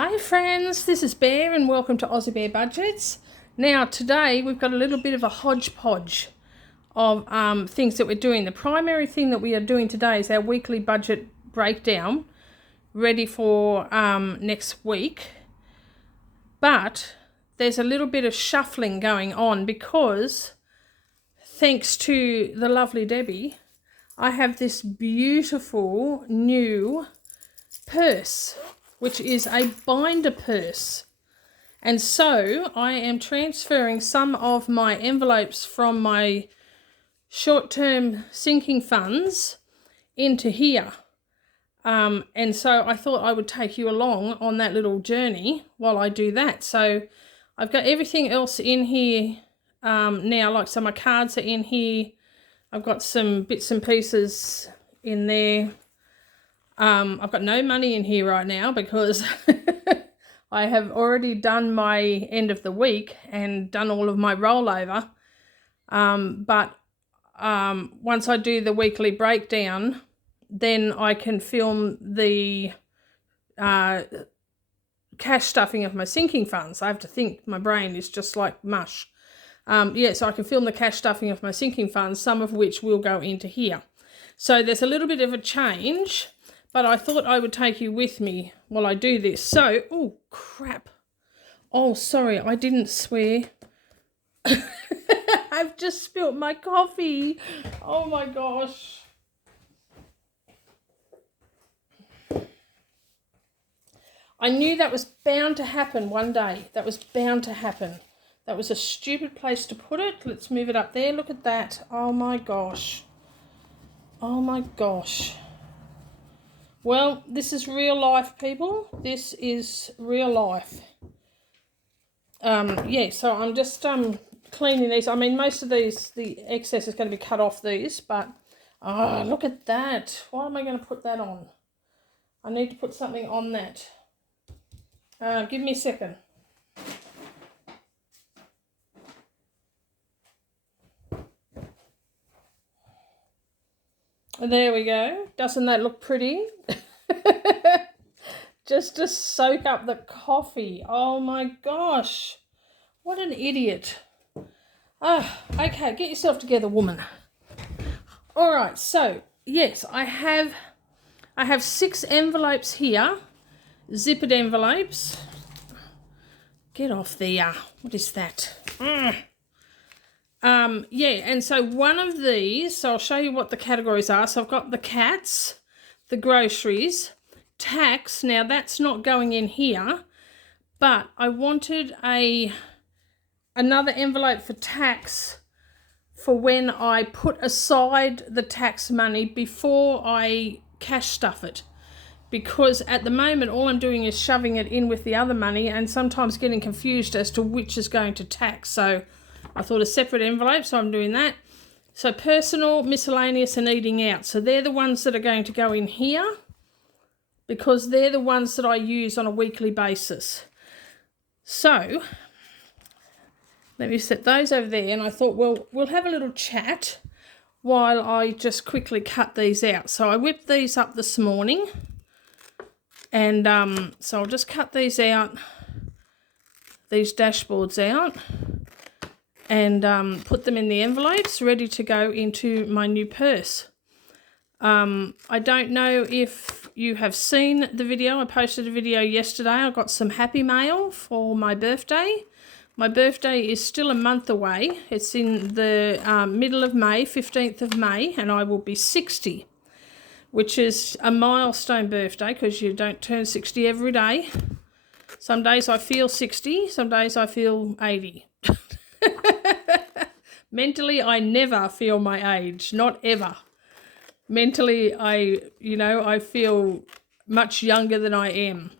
Hi friends, this is Bear and welcome to Aussie Bear Budgets. Now today we've got a little bit of a hodgepodge of things that we're doing. The primary thing that we are doing today is our weekly budget breakdown, ready for next week. But there's a little bit of shuffling going on because thanks to the lovely Debbie, I have this beautiful new purse, which is a binder purse. And so I am transferring some of my envelopes from my short-term sinking funds into here. And so I thought I would take you along on that little journey while I do that. So I've got everything else in here now, like so my cards are in here. I've got some bits and pieces in there. I've got no money in here right now because I have already done my end of the week and done all of my rollover. But once I do the weekly breakdown, then I can film the cash stuffing of my sinking funds. I have to think, my brain is just like mush. So I can film the cash stuffing of my sinking funds, some of which will go into here. So there's a little bit of a change, but I thought I would take you with me while I do this. So, oh crap. Oh, sorry, I didn't swear. I've just spilt my coffee. Oh my gosh. I knew that was bound to happen one day. That was bound to happen. That was a stupid place to put it. Let's move it up there. Look at that. Oh my gosh. Oh my gosh. Well, this is real life, people. This is real life. So I'm just cleaning these. I mean, most of these, the excess is going to be cut off these, but oh, look at that. Why am I going to put that on? I need to put something on that. Give me a second. There we go. Doesn't that look pretty? Just to soak up the coffee. Oh my gosh. What an idiot. Okay, get yourself together, woman. All right, so yes, I have 6 envelopes here. Zippered envelopes. Get off there. What is that? And so one of these, so I'll show you what the categories are. So I've got the cats, the groceries, tax. Now that's not going in here, but I wanted another envelope for tax for when I put aside the tax money before I cash stuff it. Because at the moment, all I'm doing is shoving it in with the other money and sometimes getting confused as to which is going to tax. So I thought a separate envelope, so I'm doing that. So personal, miscellaneous and eating out. So they're the ones that are going to go in here because they're the ones that I use on a weekly basis. So let me set those over there, and I thought, well, we'll have a little chat while I just quickly cut these out. So I whipped these up this morning. And so I'll just cut these out, these dashboards out, and put them in the envelopes ready to go into my new purse. I don't know if you have seen the video. I posted a video yesterday. I got some happy mail for my birthday. My birthday is still a month away. It's in the middle of May, 15th of May, and I will be 60. Which is a milestone birthday because you don't turn 60 every day. Some days I feel 60, some days I feel 80. Mentally, I never feel my age, not ever. Mentally, I feel much younger than I am.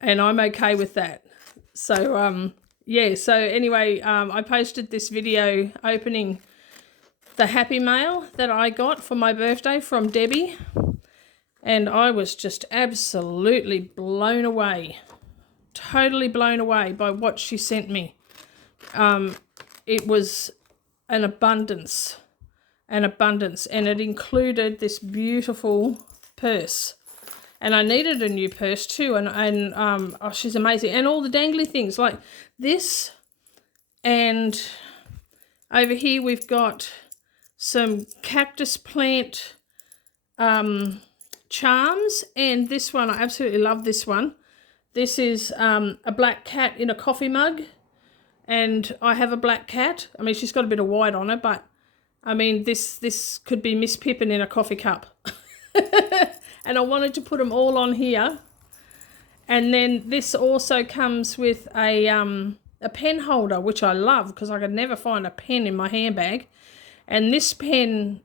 And I'm okay with that. So, anyway, I posted this video opening the happy mail that I got for my birthday from Debbie, and I was just absolutely blown away, totally blown away by what she sent me. It was an abundance, and it included this beautiful purse. And I needed a new purse too, and oh, she's amazing. And all the dangly things like this, and over here we've got some cactus plant charms, and this one, I absolutely love this one. This is a black cat in a coffee mug, and I have a black cat. I mean, she's got a bit of white on her, but I mean, this could be Miss Pippin in a coffee cup. And I wanted to put them all on here. And then this also comes with a pen holder, which I love because I could never find a pen in my handbag. And this pen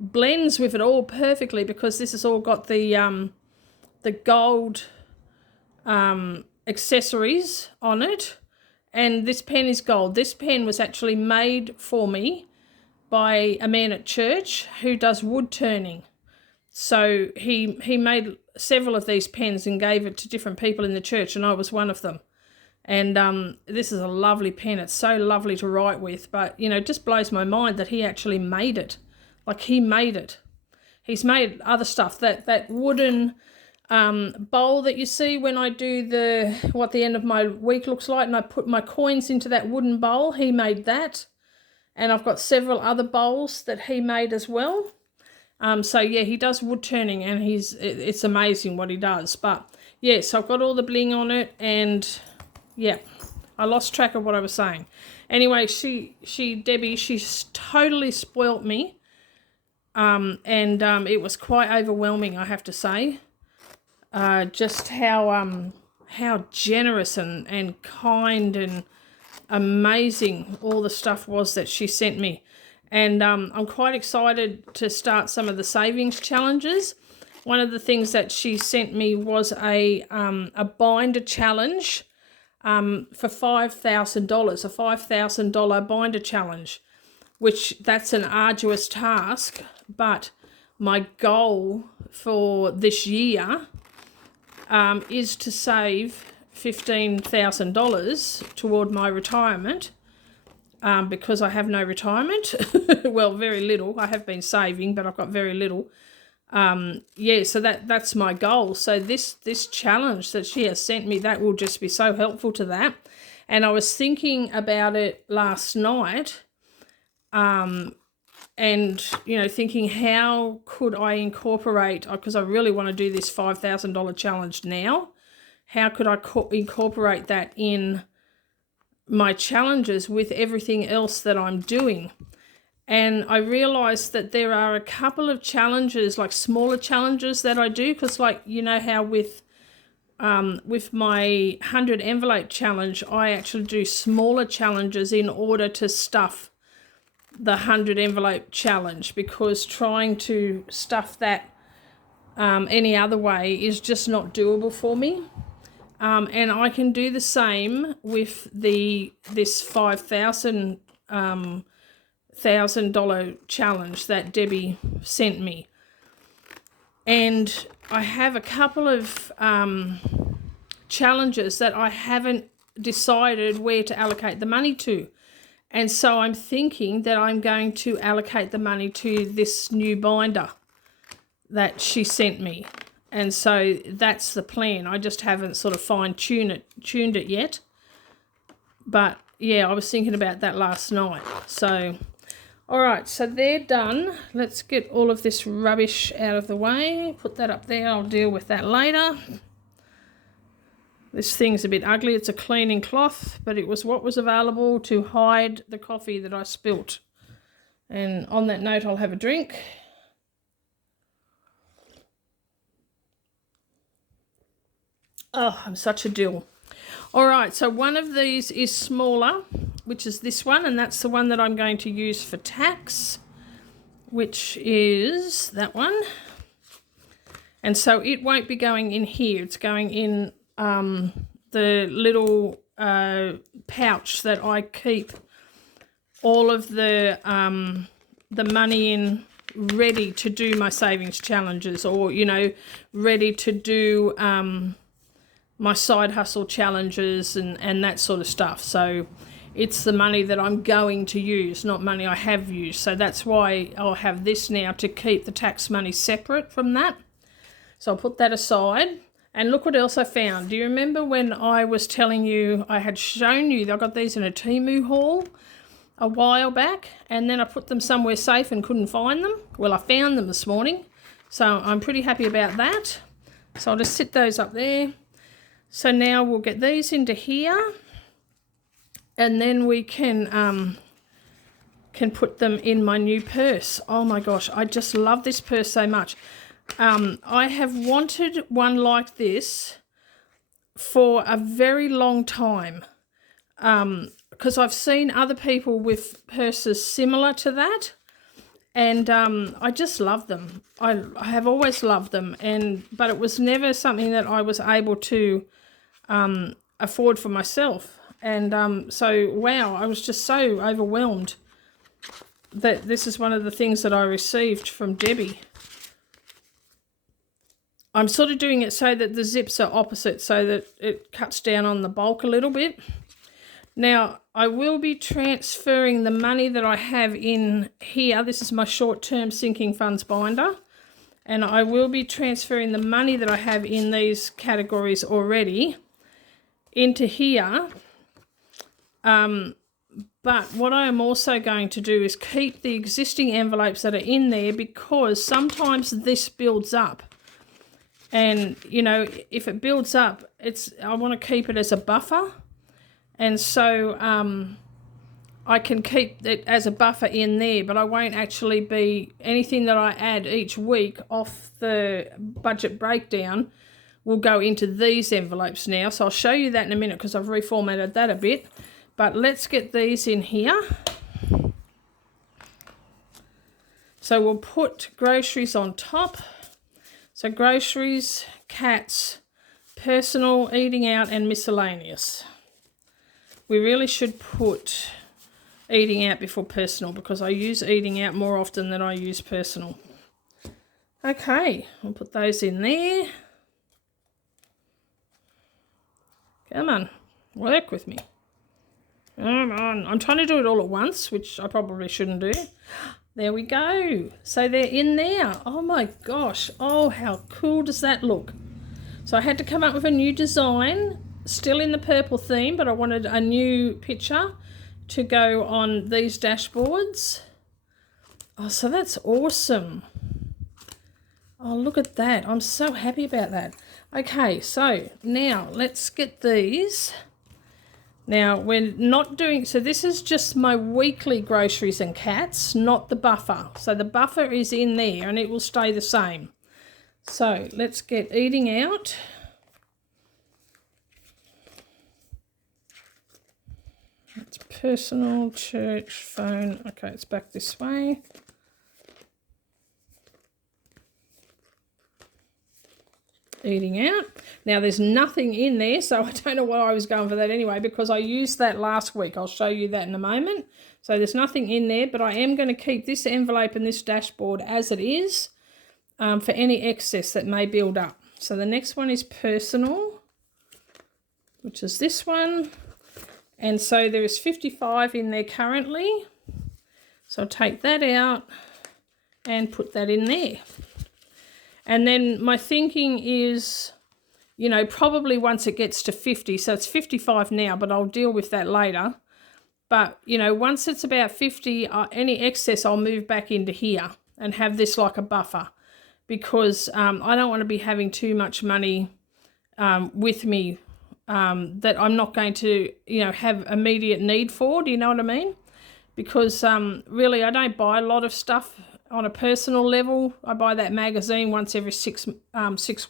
blends with it all perfectly because this has all got the gold accessories on it. And this pen is gold. This pen was actually made for me by a man at church who does wood turning. So he made several of these pens and gave it to different people in the church, and I was one of them. And this is a lovely pen. It's so lovely to write with, but, you know, it just blows my mind that he actually made it. Like, he made it. He's made other stuff. That wooden bowl that you see when I do what the end of my week looks like, and I put my coins into that wooden bowl, he made that. And I've got several other bowls that he made as well. So yeah, he does wood turning, and it's amazing what he does. But yeah, so I've got all the bling on it, and yeah, I lost track of what I was saying. Anyway, Debbie, she's totally spoilt me. And it was quite overwhelming, I have to say. Just how generous and kind and amazing all the stuff was that she sent me. And I'm quite excited to start some of the savings challenges. One of the things that she sent me was a binder challenge for $5,000, a $5,000 binder challenge, which that's an arduous task. But my goal for this year is to save $15,000 toward my retirement. Because I have no retirement. Well, very little. I have been saving, but I've got very little. Yeah, so that's my goal. So this challenge that she has sent me, that will just be so helpful to that. And I was thinking about it last night, and, you know, thinking how could I incorporate, because I really want to do this $5,000 challenge now. How could I incorporate that in my challenges with everything else that I'm doing? And I realized that there are a couple of challenges, like smaller challenges that I do, because, like, you know how with my 100 envelope challenge, I actually do smaller challenges in order to stuff the 100 envelope challenge, because trying to stuff that any other way is just not doable for me. And I can do the same with this $5,000 challenge that Debbie sent me. And I have a couple of challenges that I haven't decided where to allocate the money to. And so I'm thinking that I'm going to allocate the money to this new binder that she sent me. And so that's the plan. I just haven't sort of tuned it yet. But yeah, I was thinking about that last night. So, all right, so they're done. Let's get all of this rubbish out of the way. Put that up there. I'll deal with that later. This thing's a bit ugly. It's a cleaning cloth, but it was what was available to hide the coffee that I spilt. And on that note, I'll have a drink. Oh, I'm such a dill. All right, so one of these is smaller, which is this one, and that's the one that I'm going to use for tax, which is that one. And so it won't be going in here. It's going in the little pouch that I keep all of the money in, ready to do my savings challenges, or, you know, ready to do my side hustle challenges and that sort of stuff. So it's the money that I'm going to use, not money I have used. So that's why I'll have this now to keep the tax money separate from that. So I'll put that aside. And look what else I found. Do you remember when I was telling you, I had shown you, I got these in a Temu haul a while back, and then I put them somewhere safe and couldn't find them? Well, I found them this morning, so I'm pretty happy about that. So I'll just sit those up there. So now we'll get these into here, and then we can put them in my new purse. Oh my gosh, I just love this purse so much. I have wanted one like this for a very long time, because I've seen other people with purses similar to that, and I just love them. I have always loved them, but it was never something that I was able to afford for myself. And so, wow, I was just so overwhelmed that this is one of the things that I received from Debbie. I'm sort of doing it so that the zips are opposite, so that it cuts down on the bulk a little bit. Now, I will be transferring the money that I have in here. This is my short-term sinking funds binder. And I will be transferring the money that I have in these categories already into here. But what I am also going to do is keep the existing envelopes that are in there, because sometimes this builds up. And, you know, if it builds up, I want to keep it as a buffer. And so I can keep it as a buffer in there, but I won't actually be, anything that I add each week off the budget breakdown will go into these envelopes now. So I'll show you that in a minute, because I've reformatted that a bit. But let's get these in here. So we'll put groceries on top. So groceries, cats, personal, eating out, and miscellaneous. We really should put eating out before personal, because I use eating out more often than I use personal. Okay, I'll put those in there. Come on, work with me. Come on. I'm trying to do it all at once, which I probably shouldn't do. There we go. So they're in there. Oh my gosh. Oh, how cool does that look? So I had to come up with a new design, still in the purple theme, but I wanted a new picture to go on these dashboards. Oh, so that's awesome. Oh, look at that. I'm so happy about that. Okay, so now let's get these. Now, we're not doing, so this is just my weekly groceries and cats, not the buffer. So the buffer is in there and it will stay the same. So let's get eating out. It's personal, church, phone. Okay, it's back this way. Eating out. Now there's nothing in there, so I don't know why I was going for that anyway, because I used that last week. I'll show you that in a moment. So there's nothing in there, but I am going to keep this envelope and this dashboard as it is for any excess that may build up. So the next one is personal, which is this one. And so there is 55 in there currently. So I'll take that out and put that in there. And then my thinking is, you know, probably once it gets to 50, so it's 55 now, but I'll deal with that later. But, you know, once it's about 50, any excess I'll move back into here and have this like a buffer, because I don't want to be having too much money with me that I'm not going to, you know, have immediate need for. Do you know what I mean? Because really I don't buy a lot of stuff on a personal level. I buy that magazine once every 6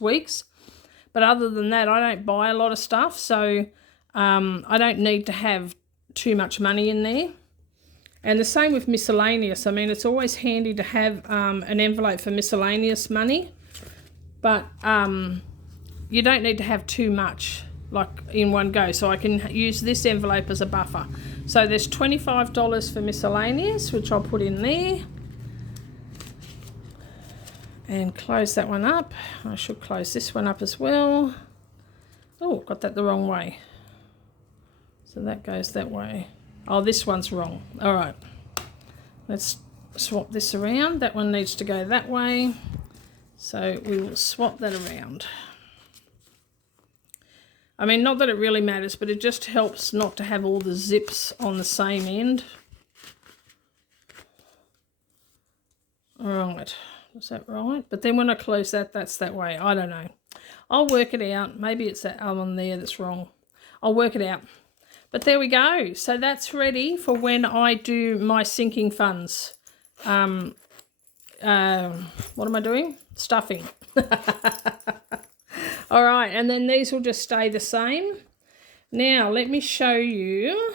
weeks. But other than that, I don't buy a lot of stuff. So I don't need to have too much money in there. And the same with miscellaneous. I mean, it's always handy to have an envelope for miscellaneous money. But you don't need to have too much, like in one go. So I can use this envelope as a buffer. So there's $25 for miscellaneous, which I'll put in there. And close that one up. I should close this one up as well. Oh, got that the wrong way. So that goes that way. Oh, this one's wrong. All right. Let's swap this around. That one needs to go that way. So we will swap that around. I mean, not that it really matters, but it just helps not to have all the zips on the same end. All right, is that right? But then when I close that, that's that way. I don't know. I'll work it out. Maybe it's that one there that's wrong. I'll work it out. But there we go. So that's ready for when I do my sinking funds. What am I doing? Stuffing. All right, and then these will just stay the same. Now, let me show you.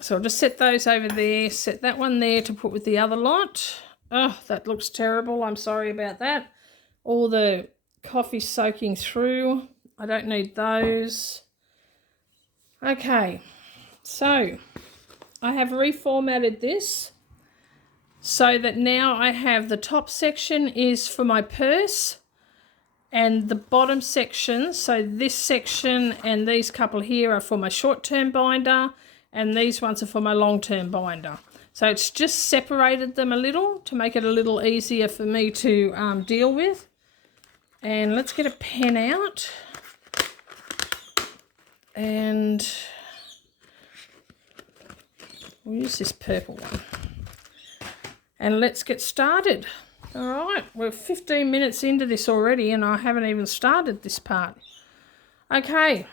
So I'll just set those over there, set that one there to put with the other lot. Oh, that looks terrible. I'm sorry about that. All the coffee soaking through. I don't need those. Okay, so I have reformatted this so that now I have the top section is for my purse and the bottom section, so this section and these couple here are for my short-term binder and these ones are for my long-term binder. So it's just separated them a little to make it a little easier for me to deal with. And let's get a pen out. And we'll use this purple one. And let's get started. All right, we're 15 minutes into this already and I haven't even started this part. Okay,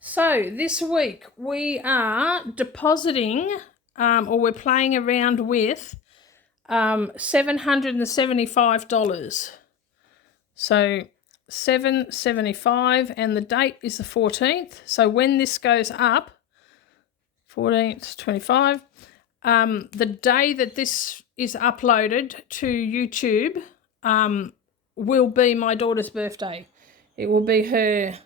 so this week we are depositing or we're playing around with $775. So $775 and the date is the 14th. So when this goes up, 14th, 25, the day that this is uploaded to YouTube will be my daughter's birthday. It will be her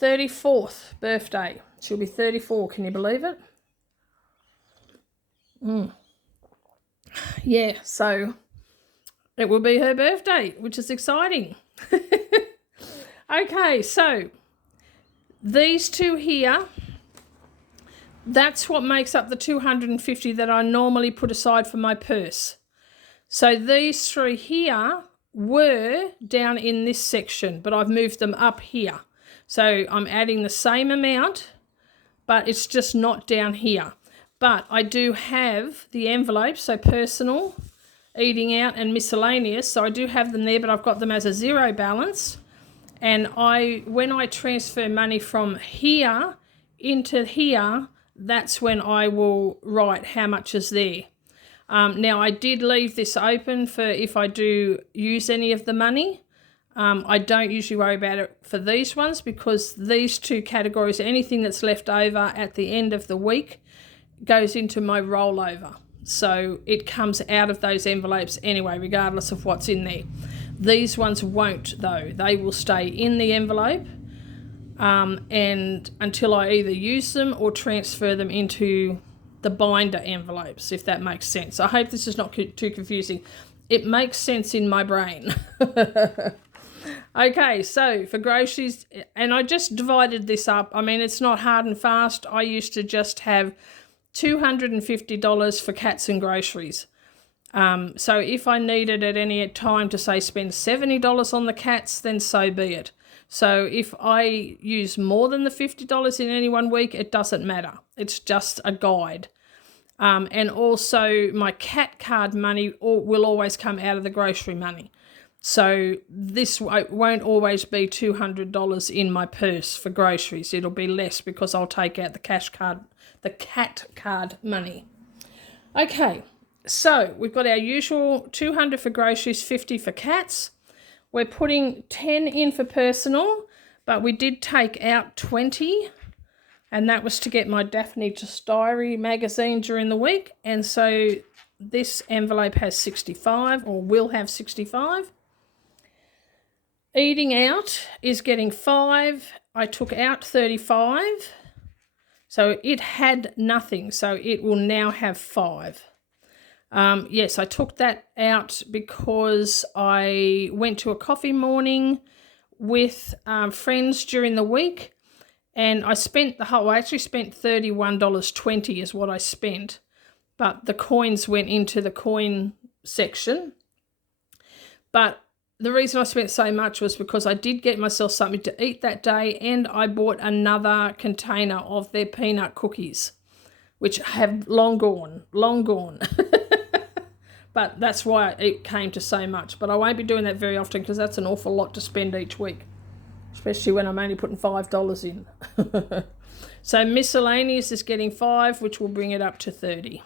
34th birthday. She'll be 34, can you believe it? Yeah, so it will be her birthday, which is exciting. Okay, so these two here, that's what makes up the $250 that I normally put aside for my purse. So these three here were down in this section, but I've moved them up here. So I'm adding the same amount, but it's just not down here. But I do have the envelopes, so personal, eating out and miscellaneous. So I do have them there, but I've got them as a zero balance. And when I transfer money from here into here, that's when I will write how much is there. Now, I did leave this open for if I do use any of the money. I don't usually worry about it for these ones because these two categories, anything that's left over at the end of the week goes into my rollover. So it comes out of those envelopes anyway, regardless of what's in there. These ones won't, though. They will stay in the envelope and until I either use them or transfer them into the binder envelopes, if that makes sense. I hope this is not too confusing. It makes sense in my brain. Okay, so for groceries, and I just divided this up. I mean, it's not hard and fast. I used to just have $250 for cats and groceries. So if I needed at any time to say spend $70 on the cats, then so be it. So if I use more than the $50 in any one week, it doesn't matter. It's just a guide. And also my cat card money will always come out of the grocery money. So this won't always be $200 in my purse for groceries. It'll be less because I'll take out the cat card money. Okay, so we've got our usual $200 for groceries, $50 for cats. We're putting $10 in for personal, but we did take out $20, and that was to get my Daphne Just Diary magazine during the week. And so this envelope has $65, or will have $65. Eating out is getting $5. I took out $35. So it had nothing, so it will now have $5. Yes, I took that out because I went to a coffee morning with friends during the week, and I actually spent $31.20 is what I spent, but the coins went into the coin section. But the reason I spent so much was because I did get myself something to eat that day, and I bought another container of their peanut cookies, which have long gone. But that's why it came to so much. But I won't be doing that very often because that's an awful lot to spend each week, especially when I'm only putting $5 in. So miscellaneous is getting 5, which will bring it up to 30.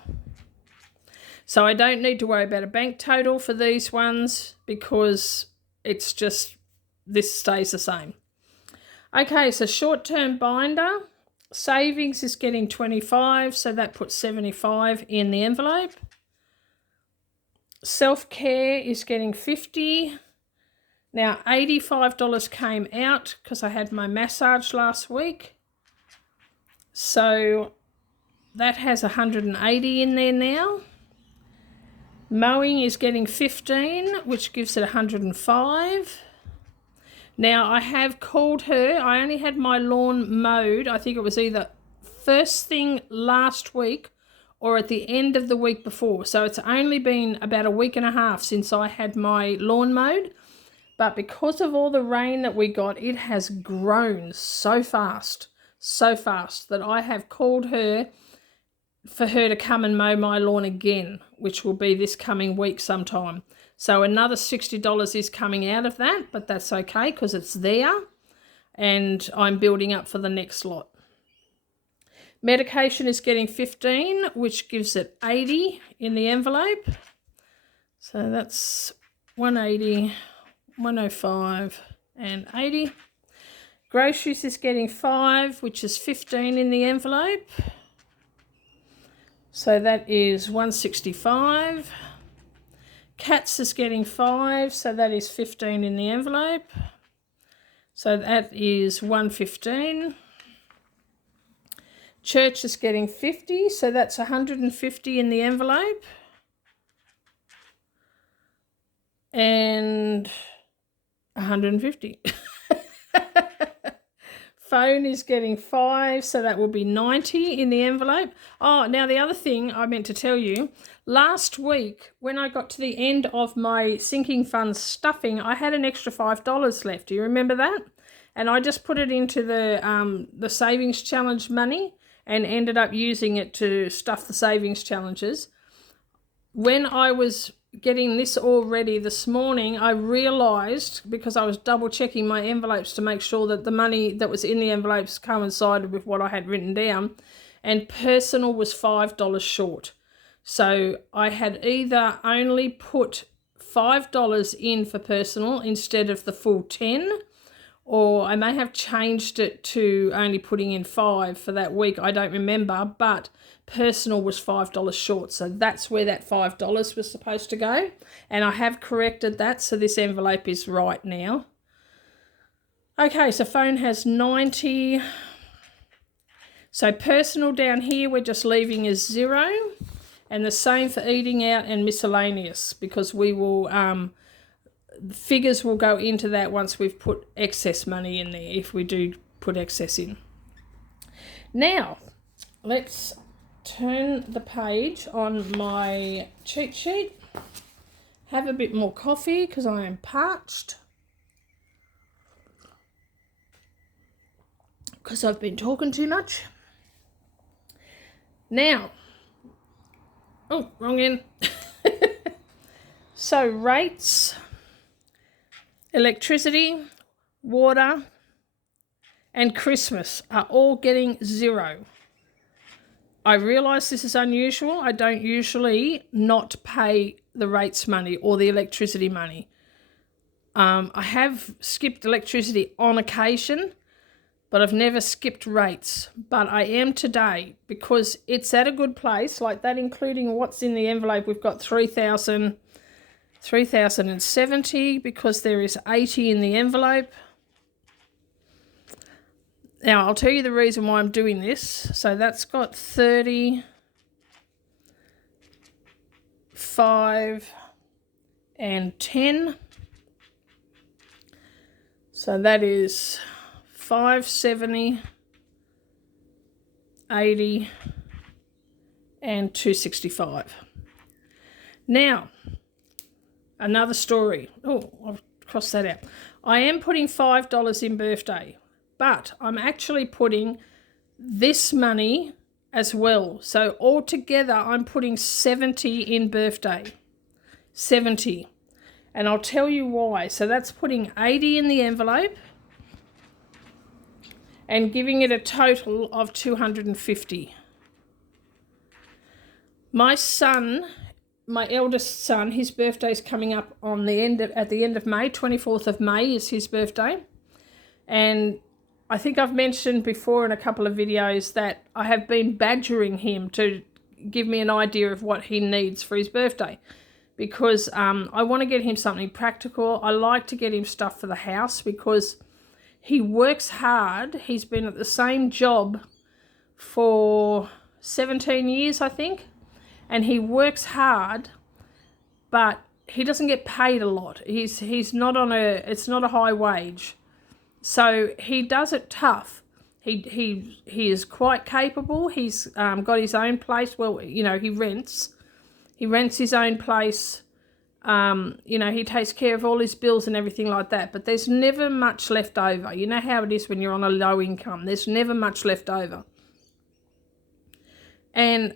So I don't need to worry about a bank total for these ones because it's just, this stays the same. Okay, so short-term binder, savings is getting 25, so that puts 75 in the envelope. Self-care is getting 50. Now, $85 came out because I had my massage last week. So that has 180 in there now. Mowing is getting 15, which gives it 105. Now, I have called her. I only had my lawn mowed. I think it was either first thing last week or at the end of the week before. So it's only been about a week and a half since I had my lawn mowed. But because of all the rain that we got, it has grown so fast that I have called her for her to come and mow my lawn again, which will be this coming week sometime. So another $60 is coming out of that, but that's okay because it's there and I'm building up for the next lot. Medication is getting 15, which gives it 80 in the envelope. So that's 180, 105 and 80. Groceries is getting 5, which is 15 in the envelope. So that is 165. Cats is getting 5, so that is 15 in the envelope. So that is 115. Church is getting 50, so that's 150 in the envelope. And 150. Phone is getting 5, so that will be 90 in the envelope. Oh, now the other thing I meant to tell you, last week when I got to the end of my sinking funds stuffing, I had an extra $5 left. Do you remember that? And I just put it into the savings challenge money and ended up using it to stuff the savings challenges. When I was getting this all ready this morning, I realised, because I was double checking my envelopes to make sure that the money that was in the envelopes coincided with what I had written down, and personal was $5 short. So I had either only put $5 in for personal instead of the full 10, or I may have changed it to only putting in 5 for that week. I don't remember, but personal was $5 short. So that's where that $5 was supposed to go. And I have corrected that, so this envelope is right now. Okay, so phone has 90. So personal down here, we're just leaving as 0. And the same for eating out and miscellaneous, because we will... the figures will go into that once we've put excess money in there, if we do put excess in. Now, let's turn the page on my cheat sheet. Have a bit more coffee because I am parched. Because I've been talking too much. Now, oh, wrong end. So rates... electricity, water, and Christmas are all getting 0. I realise this is unusual. I don't usually not pay the rates money or the electricity money. I have skipped electricity on occasion, but I've never skipped rates. But I am today because it's at a good place, like that, including what's in the envelope. We've got 3,070 because there is 80 in the envelope. Now, I'll tell you the reason why I'm doing this. So that's got 30, 5, and 10. So that is 570, 80, and 265. Now, another story. Oh, I've crossed that out. I am putting $5 in birthday, but I'm actually putting this money as well. So altogether, I'm putting 70 in birthday. 70. And I'll tell you why. So that's putting 80 in the envelope and giving it a total of 250. My son, my eldest son, his birthday's coming up at the end of May. 24th of May is his birthday. And I think I've mentioned before in a couple of videos that I have been badgering him to give me an idea of what he needs for his birthday, because I want to get him something practical. I like to get him stuff for the house because he works hard. He's been at the same job for 17 years, I think, and he works hard, but he doesn't get paid a lot. He's not on it's not a high wage. So he does it tough. He is quite capable. He's got his own place. Well, you know, he rents his own place. You know, he takes care of all his bills and everything like that. But there's never much left over. You know how it is when you're on a low income. There's never much left over. And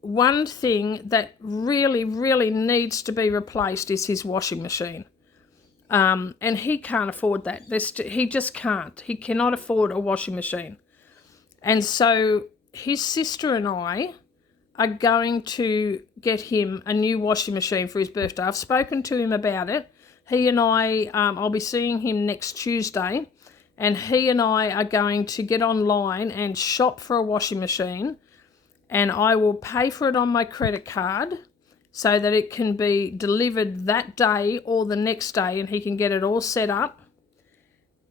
one thing that really, really needs to be replaced is his washing machine. And he can't afford that. He just can't. He cannot afford a washing machine. And so his sister and I are going to get him a new washing machine for his birthday. I've spoken to him about it. He and I, I'll be seeing him next Tuesday, and he and I are going to get online and shop for a washing machine, and I will pay for it on my credit card so that it can be delivered that day or the next day, and he can get it all set up.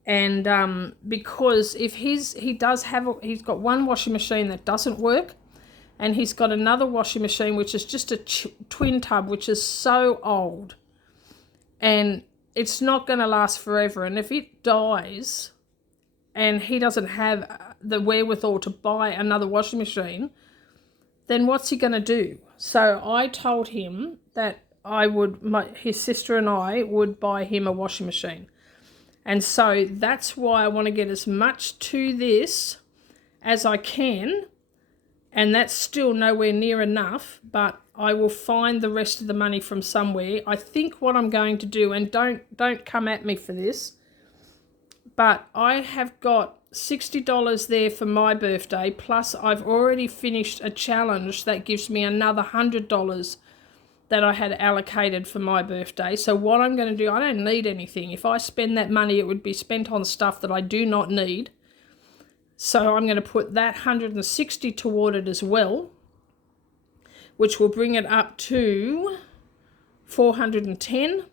And because if he's got one washing machine that doesn't work, and he's got another washing machine which is just a twin tub, which is so old, and it's not going to last forever. And if it dies and he doesn't have the wherewithal to buy another washing machine, then what's he going to do? So I told him that his sister and I would buy him a washing machine. And so that's why I want to get as much to this as I can. And that's still nowhere near enough, but I will find the rest of the money from somewhere. I think what I'm going to do, and don't come at me for this, but I have got $60 there for my birthday, plus I've already finished a challenge that gives me another $100 that I had allocated for my birthday. So what I'm going to do, I don't need anything. If I spend that money, it would be spent on stuff that I do not need. So I'm going to put that 160 toward it as well, which will bring it up to 410,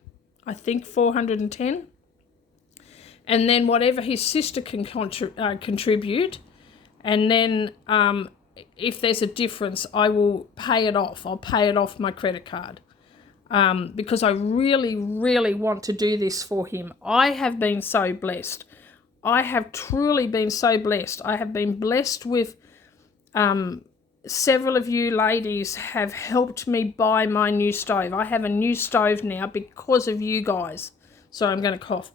I think 410. And then whatever his sister can contribute, and then if there's a difference, I will pay it off. I'll pay it off my credit card because I really, really want to do this for him. I have been so blessed. I have truly been so blessed. I have been blessed with several of you ladies have helped me buy my new stove. I have a new stove now because of you guys. So I'm going to cough.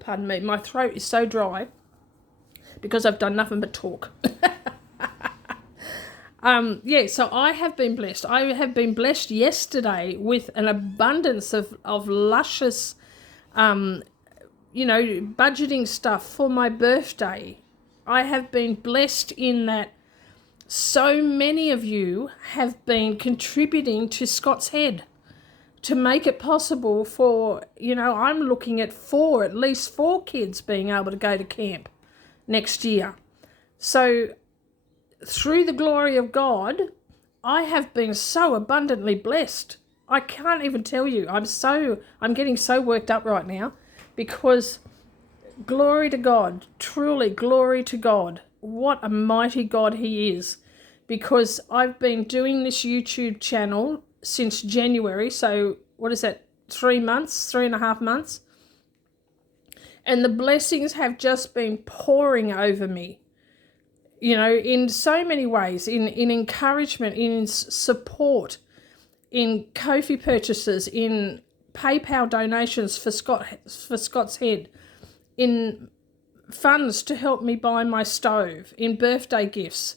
Pardon me, my throat is so dry because I've done nothing but talk. Yeah, so I have been blessed. I have been blessed yesterday with an abundance of luscious, budgeting stuff for my birthday. I have been blessed in that so many of you have been contributing to Scott's Head to make it possible for, I'm looking at at least four kids being able to go to camp next year. So through the glory of God, I have been so abundantly blessed. I can't even tell you. I'm getting so worked up right now because glory to God, truly glory to God. What a mighty God he is, because I've been doing this YouTube channel since January, so what is that, 3.5 months, and the blessings have just been pouring over me, in so many ways, in encouragement, in support, in Ko-fi purchases, in PayPal donations for Scott's Head, in funds to help me buy my stove, in birthday gifts.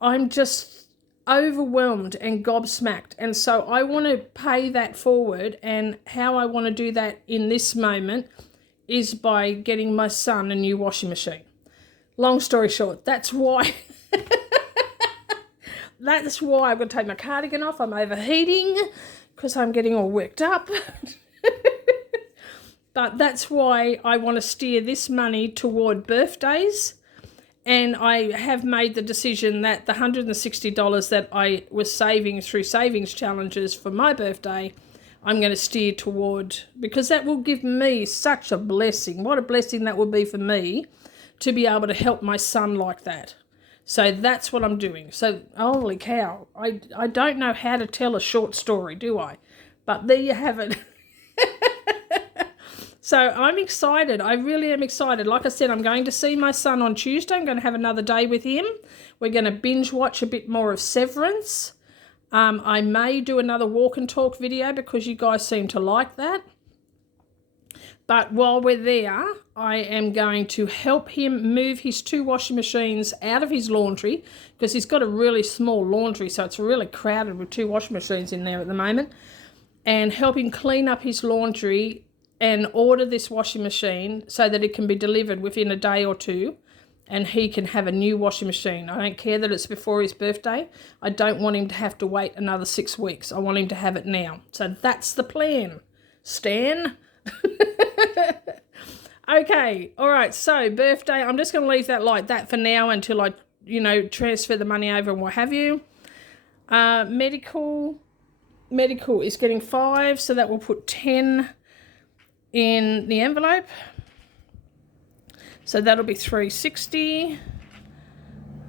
I'm just overwhelmed and gobsmacked, and so I want to pay that forward, and how I want to do that in this moment is by getting my son a new washing machine. Long story short, that's why I'm going to take my cardigan off. I'm overheating because I'm getting all worked up. But that's why I want to steer this money toward birthdays. And I have made the decision that the $160 that I was saving through savings challenges for my birthday, I'm going to steer toward, because that will give me such a blessing. What a blessing that will be for me to be able to help my son like that. So that's what I'm doing. So, holy cow, I don't know how to tell a short story, do I? But there you have it. So I'm excited. I really am excited. Like I said, I'm going to see my son on Tuesday. I'm going to have another day with him. We're going to binge watch a bit more of Severance. I may do another walk and talk video because you guys seem to like that. But while we're there, I am going to help him move his 2 washing machines out of his laundry, because he's got a really small laundry, so it's really crowded with 2 washing machines in there at the moment, and help him clean up his laundry and order this washing machine so that it can be delivered within a day or 2 and he can have a new washing machine. I don't care that it's before his birthday. I don't want him to have to wait another 6 weeks. I want him to have it now. So that's the plan, Stan. Okay, all right, so birthday, I'm just going to leave that like that for now until I, transfer the money over and what have you. Medical is getting 5, so that will put 10 in the envelope. So that'll be $360,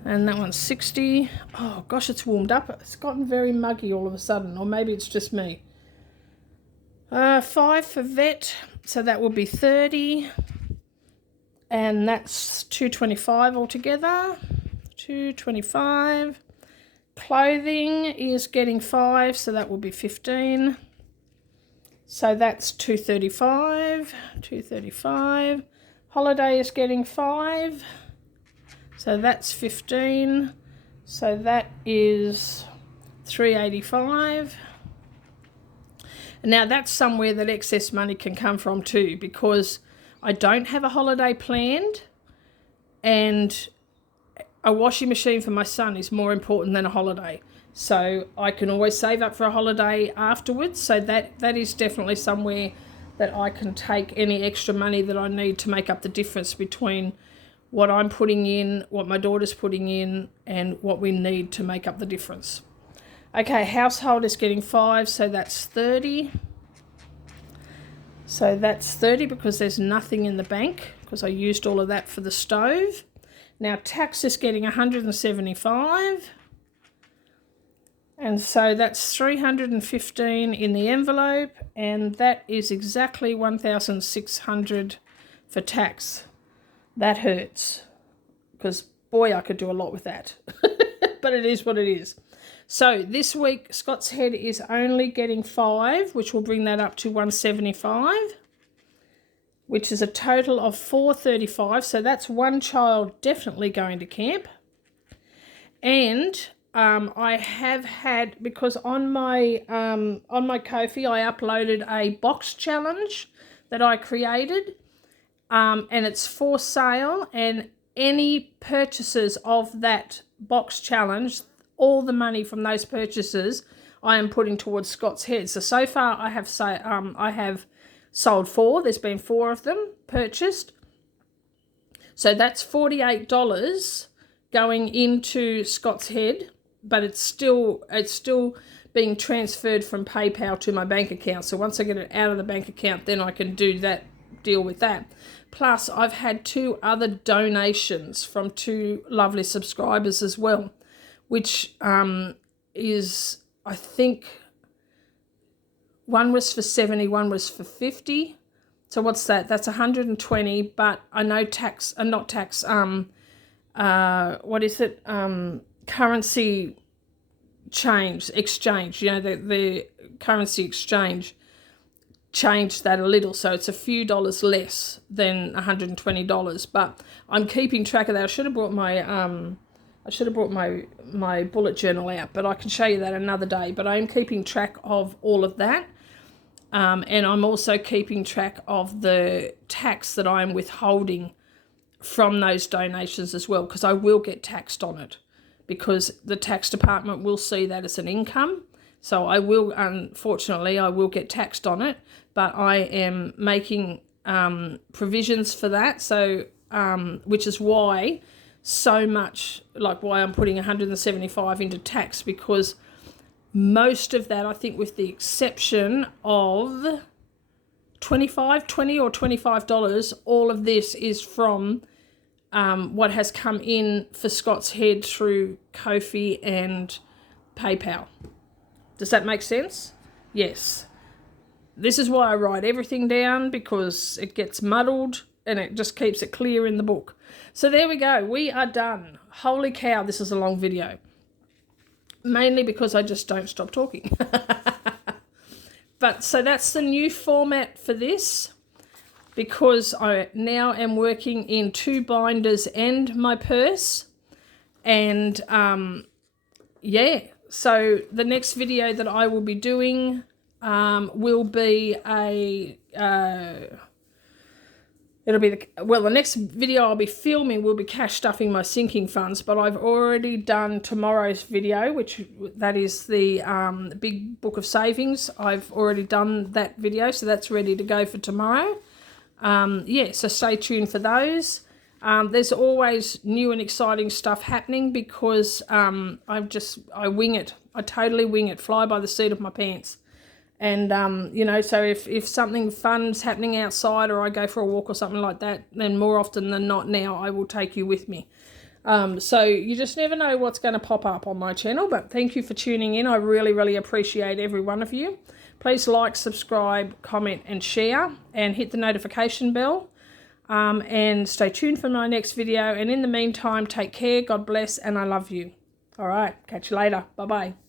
and that one's $60. Oh gosh, it's warmed up. It's gotten very muggy all of a sudden, or maybe it's just me. 5 for vet, so that will be $30, and that's $225 altogether. $225. Clothing is getting 5, so that will be $15. So that's $235. Holiday is getting 5, so that's $15. So that is $385. Now that's somewhere that excess money can come from too, because I don't have a holiday planned, and a washing machine for my son is more important than a holiday. So I can always save up for a holiday afterwards. So that is definitely somewhere that I can take any extra money that I need to make up the difference between what I'm putting in, what my daughter's putting in, and what we need to make up the difference. Okay, household is getting 5, so that's $30. So that's $30 because there's nothing in the bank, because I used all of that for the stove. Now tax is getting $175. And so that's $315 in the envelope, and that is exactly $1,600 for tax. That hurts, because boy, I could do a lot with that. But it is what it is. So this week, Scott's Head is only getting 5, which will bring that up to $175, which is a total of $435. So that's one child definitely going to camp. And I have had, because on my Ko-fi I uploaded a box challenge that I created, and it's for sale, and any purchases of that box challenge, all the money from those purchases I am putting towards Scott's Head. So far I have sold 4. There's been 4 of them purchased. So that's $48 going into Scott's Head, but it's still being transferred from PayPal to my bank account. So once I get it out of the bank account, then I can deal with that. Plus, I've had 2 other donations from 2 lovely subscribers as well, which is, I think, one was for 70, one was for 50. So what's that? That's 120, but I know currency exchange, you know, the currency exchange changed that a little, so it's a few dollars less than $120. But I'm keeping track of that. I should have brought my bullet journal out, but I can show you that another day. But I am keeping track of all of that, and I'm also keeping track of the tax that I am withholding from those donations as well, because I will get taxed on it, because the tax department will see that as an income. So I will, unfortunately, I will get taxed on it, but I am making provisions for that. So, which is why so much, like why I'm putting 175 into tax, because most of that, I think with the exception of $20 or $25, all of this is from what has come in for Scott's Head through Ko-fi and PayPal. Does that make sense? Yes. This is why I write everything down, because it gets muddled and it just keeps it clear in the book. So there we go. We are done. Holy cow, this is a long video. Mainly because I just don't stop talking. But so that's the new format for this, because I now am working in 2 binders and my purse. And yeah. So the next video that I will be doing will be the next video I'll be filming will be cash stuffing my sinking funds, but I've already done tomorrow's video, that is the big book of savings. I've already done that video, so that's ready to go for tomorrow. Yeah, so stay tuned for those. There's always new and exciting stuff happening, because I wing it. I totally wing it, fly by the seat of my pants. And, you know, so if something fun's happening outside, or I go for a walk or something like that, then more often than not now I will take you with me. So you just never know what's going to pop up on my channel. But thank you for tuning in. I really, really appreciate every one of you. Please like, subscribe, comment and share, and hit the notification bell. And stay tuned for my next video. And in the meantime, take care, God bless, and I love you. All right, catch you later. Bye-bye.